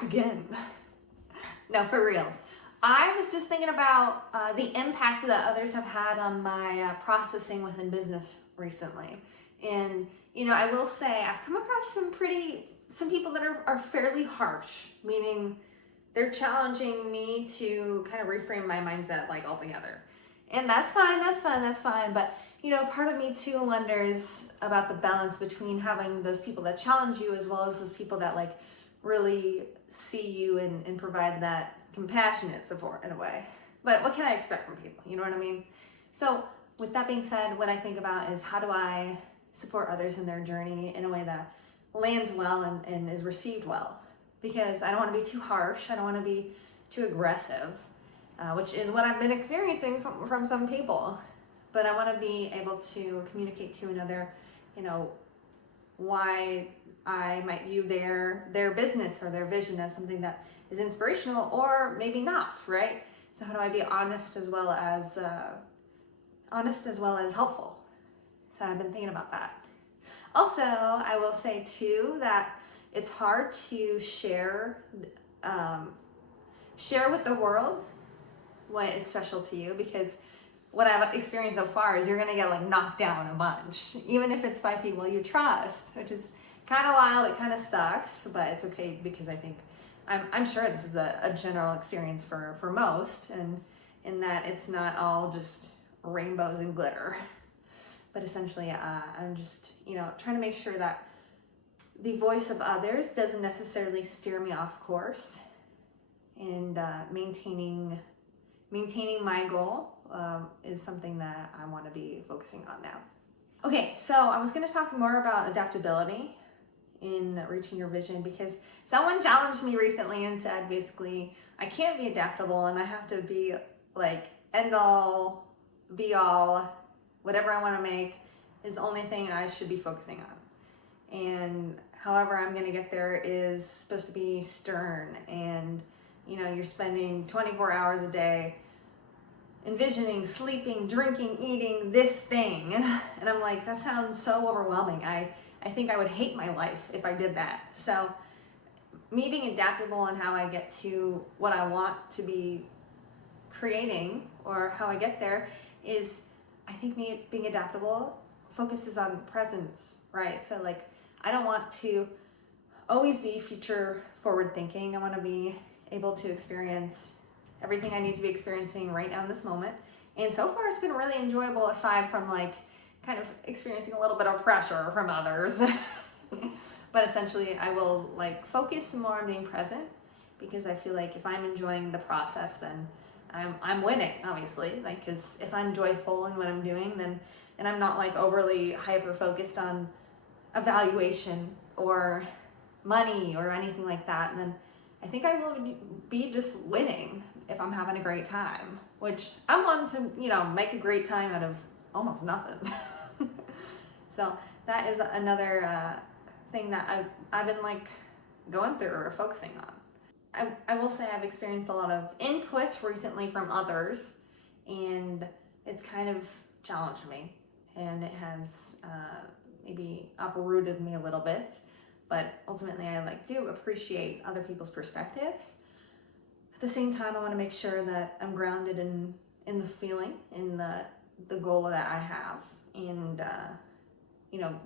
back again. No, for real. I was just thinking about the impact that others have had on my processing within business recently. And, I will say I've come across some people that are fairly harsh, meaning they're challenging me to kind of reframe my mindset like altogether. And that's fine. But, part of me too wonders about the balance between having those people that challenge you as well as those people that like really see you and provide that compassionate support in a way. But what can I expect from people? You know what I mean? So with that being said, what I think about is how do I support others in their journey in a way that lands well and is received well? Because I don't want to be too harsh. I don't want to be too aggressive, which is what I've been experiencing from some people. But I want to be able to communicate to another, why I might view their business or their vision as something that is inspirational or maybe not, right? So how do I be honest as well as helpful? So I've been thinking about that. Also, I will say too that it's hard to share with the world what is special to you, because what I've experienced so far is you're gonna get like knocked down a bunch, even if it's by people you trust, which is kind of wild. It kind of sucks, but it's okay because I think I'm sure this is a general experience for most, and in that it's not all just rainbows and glitter. But essentially, I'm just trying to make sure that the voice of others doesn't necessarily steer me off course, and maintaining my goal is something that I want to be focusing on now. Okay, so I was going to talk more about adaptability in reaching your vision, because someone challenged me recently and said basically I can't be adaptable and I have to be like end all be all, whatever I want to make is the only thing I should be focusing on. And however I'm going to get there is supposed to be stern, and you're spending 24 hours a day envisioning, sleeping, drinking, eating this thing. And I'm like, that sounds so overwhelming. I think I would hate my life if I did that. So me being adaptable in how I get to what I want to be creating, or how I get there, is I think me being adaptable focuses on presence, right? So like, I don't want to always be future forward thinking. I want to be able to experience everything I need to be experiencing right now in this moment. And so far it's been really enjoyable, aside from like kind of experiencing a little bit of pressure from others. But essentially I will like focus more on being present, because I feel like if I'm enjoying the process, then I'm winning, obviously. Like, because if I'm joyful in what I'm doing, then, and I'm not like overly hyper focused on evaluation or money or anything like that, then I think I will be just winning if I'm having a great time, which I'm one to, make a great time out of almost nothing. So that is another thing that I've been like going through or focusing on. I will say I've experienced a lot of input recently from others, and it's kind of challenged me, and it has maybe uprooted me a little bit. But ultimately I do appreciate other people's perspectives. At the same time, I want to make sure that I'm grounded in the feeling, in the goal that I have. And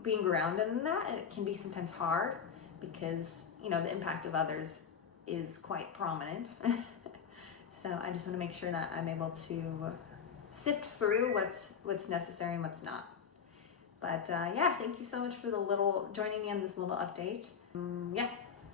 being grounded in that, it can be sometimes hard, because the impact of others is quite prominent. So I just want to make sure that I'm able to sift through what's necessary and what's not. But thank you so much for joining me on this little update.